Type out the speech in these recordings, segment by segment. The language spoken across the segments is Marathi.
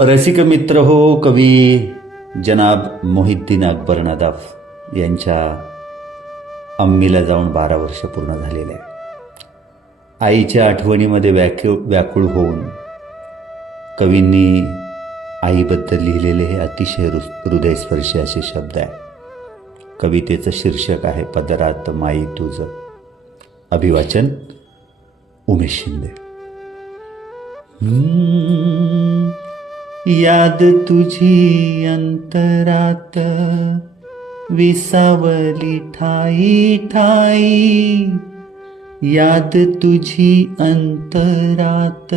रसिक मित्र हो कवी जनाब मोहिद्दीन अकबर नदाफ यांच्या अम्मीला जाऊन बारा वर्ष पूर्ण झालेले आहे आईच्या आठवणीमध्ये व्याक्यू व्याकुळ होऊन कवींनी आईबद्दल लिहिलेले हे अतिशय हृ हृदयस्पर्शी असे शब्द आहे कवितेचं शीर्षक आहे पदरात माई तुझं. अभिवाचन उमेश शिंदे. याद तुझी अंतरात. विसावली ठाई ठाई. याद तुझी अंतरात.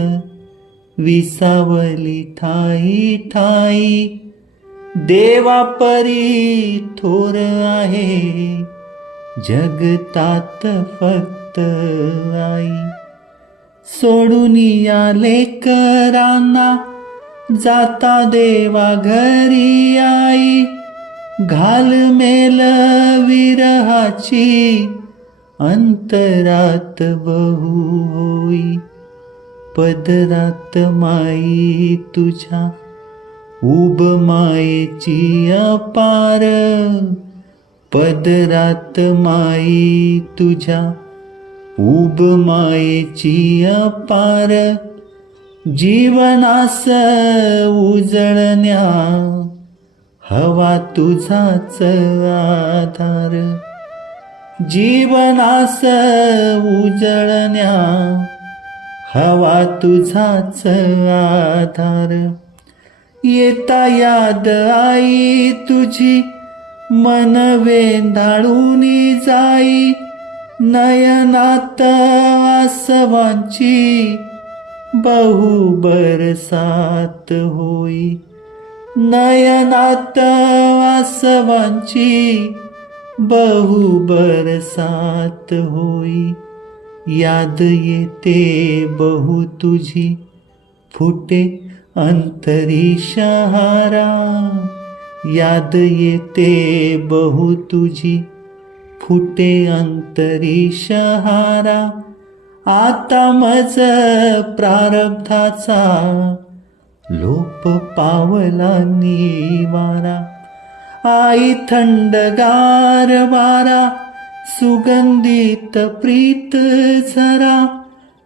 विसावली ठाई ठाई. देवा परी थोर आहे. जगतात फक्त आई. सोडून या लेकरांना जाता देवा घरी आई घाल मेल विरहाची अंतरात बहु होई. पदरात माई तुझ्या उब मायेची अपार. पदरात माई तुझ्या उब मायेची अपार. जीवनास उजळण्या हवा तुझाच आधार. जीवनास उजळण्या हवा तुझाच आधार. येता याद आई तुझी मन वेंधाळून जाई. नयनात आसवांची बहु बरसात होई. नयनात वासवांची बहु बरसात होई. याद येते बहु तुझी फुटे अंतरी शहारा याद येते बहु तुझी फुटे अंतरी शहारा आता मज प्रारब्धाचा लोप पावला निवारा. आई थंडगार वारा सुगंधित प्रीत झरा.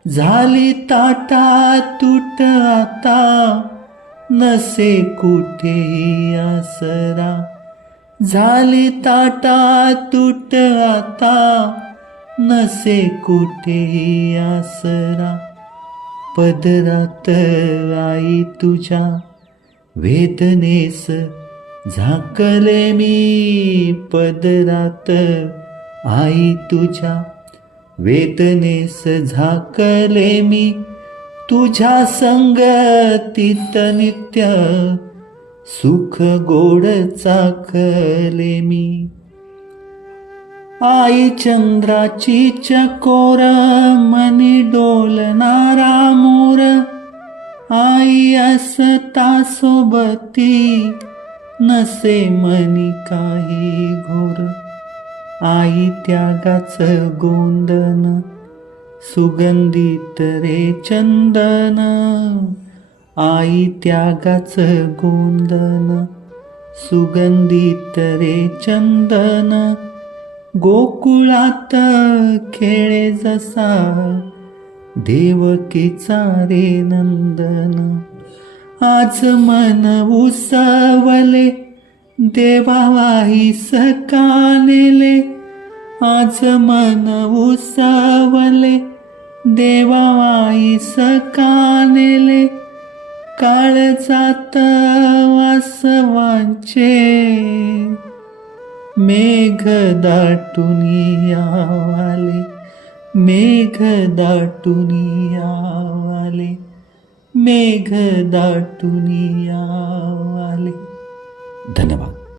झाली ताटा तुट आता नसे कुठेही आसरा. झाली ताटा तुट आता नसे कुठेही आसरा? पदरात आई तुझ्या वेदनेस झाकले मी. पदरात आई तुझ्या वेदनेस झाकले मी. तुझ्या संगतीत नित्य सुख गोड चाकले मी. आई चंद्राची चकोर मनी डोलणारा मोर. आई असता सोबती नसे मनी काही घोर. आई त्यागाच गोंदन सुगंधित रे चंदन. आई त्यागाच गोंदन सुगंधित रे चंदन. गोकुळात खेळे जसा देवकीचा रे नंदन. आज मन उसवले देवावाही सकानेले. आज मन उसवले देवावाही सकानेले. काळ जात वासवांचे मेघ मेघदाटुनिया वाले मेघदाटुनिया वाले मेघदाटुनिया वाले धन्यवाद।